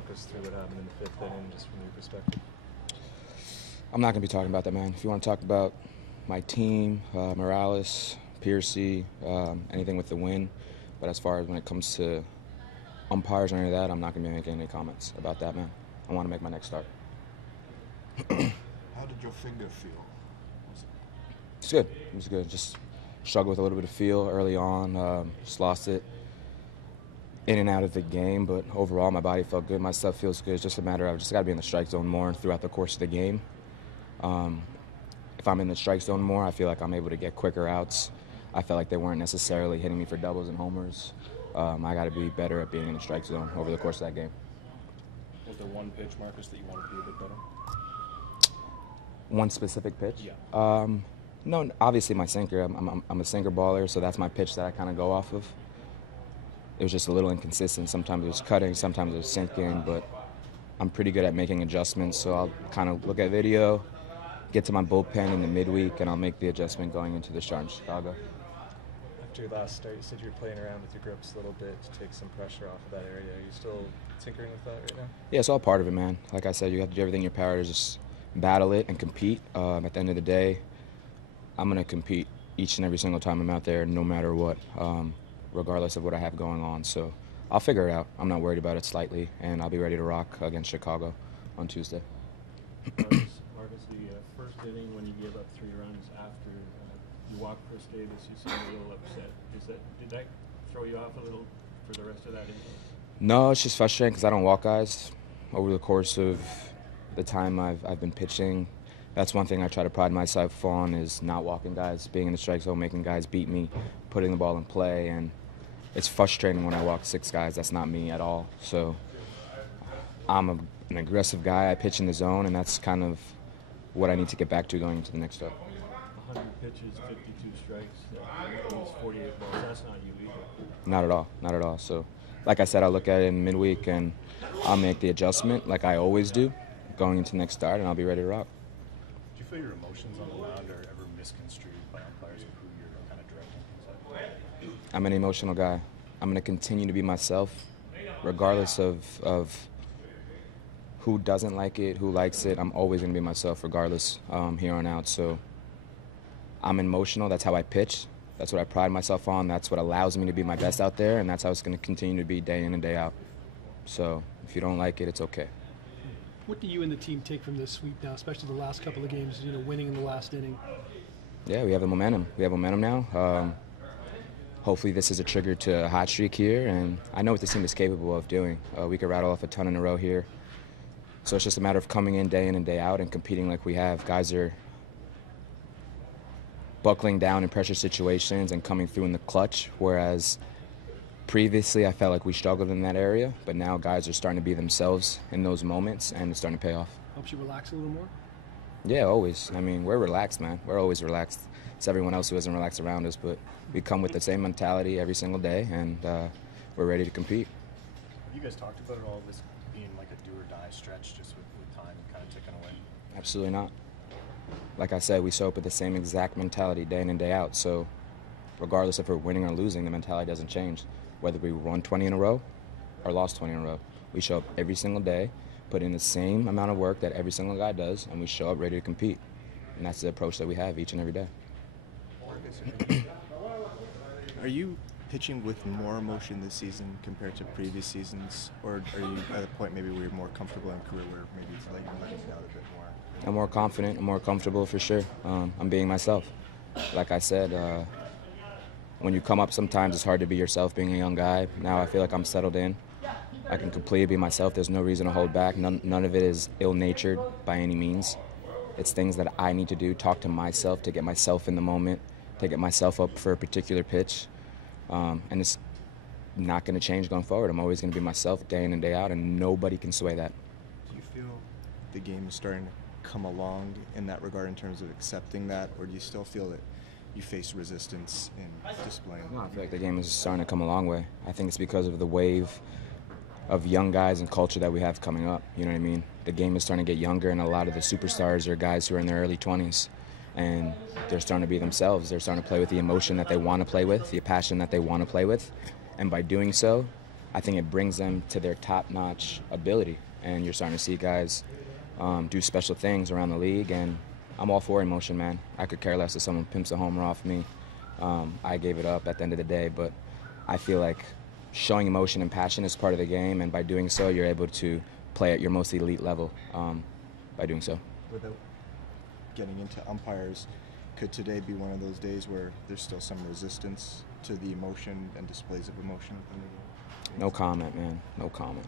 walk us through what happened in the fifth inning, just from your perspective? I'm not going to be talking about that, man. If you want to talk about my team, Morales, Piercy, anything with the win, but as far as when it comes to umpires or any of that, I'm not going to be making any comments about that, man. I want to make my next start. How did your finger feel? It's good. It was good. Just struggled with a little bit of feel early on. Just lost it in and out of the game, but overall my body felt good. My stuff feels good. It's just a matter of just got to be in the strike zone more throughout the course of the game. If I'm in the strike zone more, I feel like I'm able to get quicker outs. I felt like they weren't necessarily hitting me for doubles and homers. I got to be better at being in the strike zone over the course of that game. Was there one pitch, Marcus, that you wanted to be a bit better? One specific pitch? Yeah. No, obviously my sinker. I'm a sinker baller, so that's my pitch that I kind of go off of. It was just a little inconsistent. Sometimes it was cutting, sometimes it was sinking, but I'm pretty good at making adjustments, so I'll kind of look at video, get to my bullpen in the midweek, and I'll make the adjustment going into the start in Chicago. After your last start, you said you were playing around with your grips a little bit to take some pressure off of that area. Are you still tinkering with that right now? Yeah, it's all part of it, man. Like I said, you have to do everything in your power to just battle it and compete. At the end of the day, I'm going to compete each and every single time I'm out there, no matter what, regardless of what I have going on. So I'll figure it out. I'm not worried about it slightly, and I'll be ready to rock against Chicago on Tuesday. Marcus, the first inning when you gave up 3 runs after you walked Chris Davis, you seemed a little upset. Did that throw you off a little for the rest of that inning? No, it's just frustrating because I don't walk guys. Over the course of the time I've been pitching, that's one thing I try to pride myself on, is not walking guys, being in the strike zone, making guys beat me, putting the ball in play, and it's frustrating when I walk 6 guys. That's not me at all. So I'm an aggressive guy. I pitch in the zone, and that's kind of what I need to get back to going into the next start. 100 pitches, 52 strikes, 48 balls. That's not you either. Not at all. Not at all. So, like I said, I'll look at it in midweek, and I'll make the adjustment like I always do going into the next start, and I'll be ready to rock. Do you feel your emotions on the mound are ever misconstrued by umpires of who you're kind of directing? I'm an emotional guy. I'm going to continue to be myself, regardless of who doesn't like it, who likes it. I'm always going to be myself, regardless, here on out. So I'm emotional. That's how I pitch. That's what I pride myself on. That's what allows me to be my best out there, and that's how it's going to continue to be day in and day out. So if you don't like it, it's okay. What do you and the team take from this sweep now, especially the last couple of games, winning in the last inning? Yeah, we have the momentum. We have momentum now. Hopefully this is a trigger to a hot streak here, and I know what this team is capable of doing. We could rattle off a ton in a row here. So it's just a matter of coming in and day out and competing like we have. Guys are buckling down in pressure situations and coming through in the clutch, whereas previously I felt like we struggled in that area, but now guys are starting to be themselves in those moments, and it's starting to pay off. Helps you relax a little more? Yeah, always. I mean, we're relaxed, man. We're always relaxed. It's everyone else who isn't relaxed around us, but we come with the same mentality every single day, and we're ready to compete. Have you guys talked about it all, this being like a do-or-die stretch just with time kind of ticking away? Absolutely not. Like I said, we show up with the same exact mentality day in and day out, so regardless if we're winning or losing, the mentality doesn't change. Whether we won 20 in a row or lost 20 in a row, we show up every single day, put in the same amount of work that every single guy does, and we show up ready to compete. And that's the approach that we have each and every day. Are you pitching with more emotion this season compared to previous seasons, or are you at a point maybe where you're more comfortable in a career where maybe it's like you're letting it out a bit more? I'm more confident, I'm more comfortable for sure. I'm being myself. Like I said, when you come up sometimes it's hard to be yourself being a young guy. Now I feel like I'm settled in. I can completely be myself. There's no reason to hold back. None of it is ill-natured by any means. It's things that I need to do, talk to myself to get myself in the moment, to get myself up for a particular pitch. And it's not going to change going forward. I'm always going to be myself day in and day out, and nobody can sway that. Do you feel the game is starting to come along in that regard in terms of accepting that, or do you still feel that you face resistance in displaying? No, I feel like the game is starting to come a long way. I think it's because of the wave of young guys and culture that we have coming up. You know what I mean? The game is starting to get younger, and a lot of the superstars are guys who are in their early 20s. And they're starting to be themselves. They're starting to play with the emotion that they want to play with, the passion that they want to play with. And by doing so, I think it brings them to their top-notch ability. And you're starting to see guys do special things around the league, and I'm all for emotion, man. I could care less if someone pimps a homer off me. I gave it up at the end of the day, but I feel like showing emotion and passion is part of the game, and by doing so, you're able to play at your most elite level by doing so. Without getting into umpires, could today be one of those days where there's still some resistance to the emotion and displays of emotion within the game? No comment, man. No comment.